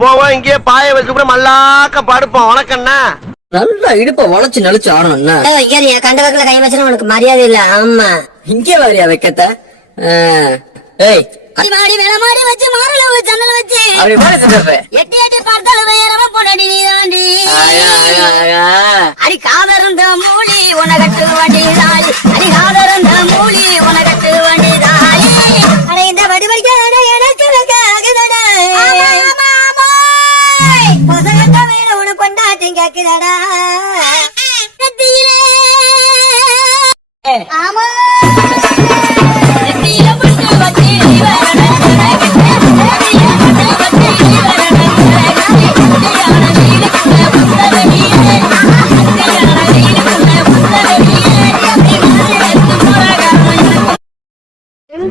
போவோம், இங்கேயே பாய வச்சு கூட மல்லாக்க படுப்போம். உனக்கண்ணா நல்லா இடுப்ப உழைச்சு நெளிச்சு ஆடணும். கண்ட பக்கத்துல கை வச்சுனா உனக்கு மரியாதை இல்ல. ஆமா, இங்கே வரியா வைக்கத்த? ஏய், மாடி மேல மாடி வச்சு மாறளவு ஜன்னல் வச்சு அப்படி போல சொல்றேன். எட்டி எட்டி பார்த்தாலும் வேறவ பொண்ணடி நீ தாண்டி. அடி காதருந்த மூலி உனகட்டு வண்டி தாளி. அடி காதருந்த மூலி உனகட்டு வண்டி தாளி. அட இந்த வடி வடிக்க எனக்கு ஆகுதடா. பொசகட்ட வேற உன கொண்டாட்டி கேக்குதடா. நெத்தியிலே ஆமா நெத்தியில புடிச்சு வச்சு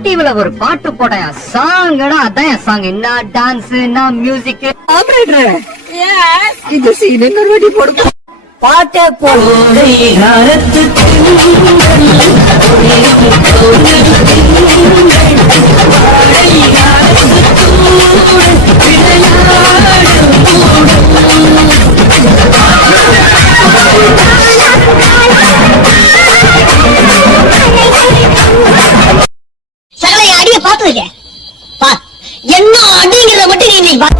டிவில ஒரு பாட்டு போட்டயா சாங்கடா. அதான் சாங். என்ன டான்ஸ், என்ன மியூசிக். இந்த சீன் இன்னொரு வாட்டி போடு. பாட்டே போடு. சகலை அடிய பாத்துருக்க என்ன அடிங்கிறத மட்டும் நீ இன்னைக்கு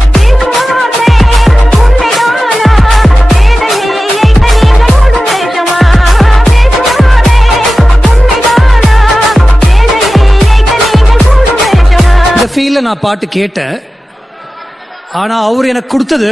இந்த ஃபீல்ல நான் பாட்டு கேட்டேன். ஆனா அவர் எனக்கு கொடுத்தது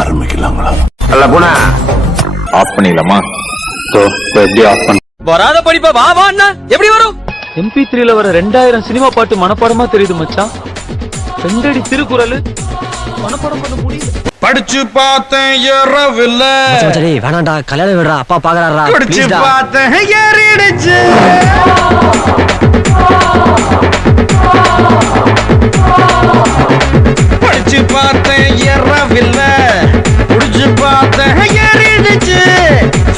ஆரம்பிக்கலாங்களா? அல்ல போனா ஆஃப் பண்ணிடலாமா? எப்படி ஆஃப் பண்ண வராத படிப்பா வா வான்னா எப்படி வரும்? MP3ல வர 2000 சினிமா பாட்டு மனப்பாடமா தெரியுது மச்சான். ரெண்டடி திருக்குறள் மனப்பாடம் பண்ண முடியல. படிச்சு பார்த்தேன் ஏறவில்ல. வேணாண்டா, கல்யாணம் விடுறா, அப்பா பாக்குறாரா. படிச்சு பார்த்தேன் ஏறிடுச்சு. படிச்சு பார்த்தேன் ஏறவில்ல. புடிச்சு பார்த்தேன் ஏறிடுச்சு.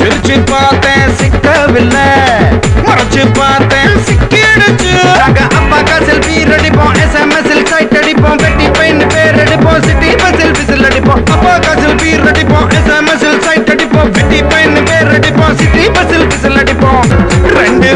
சிரிச்சு பார்த்தேன் சிக்கவில்லை. மறைச்சு பார்த்தேன் சிக்கிடுச்சு. நாங்க அப்பாக்கா செல்ஃபி அடிப்போம், SMS சைட் அடிப்போம், வெட்டி பையன் பேர் அடிப்போம், சிட்டி பஸ்ஸில் விசில் அடிப்போம். அப்பாக்கா செல்ஃபி அடிப்போம், SMS சைட் அடிப்போம், வெட்டி பையன் பேர் அடிப்போம், சிட்டி பஸ்ஸில் விசில் அடிப்போம். ரெண்டு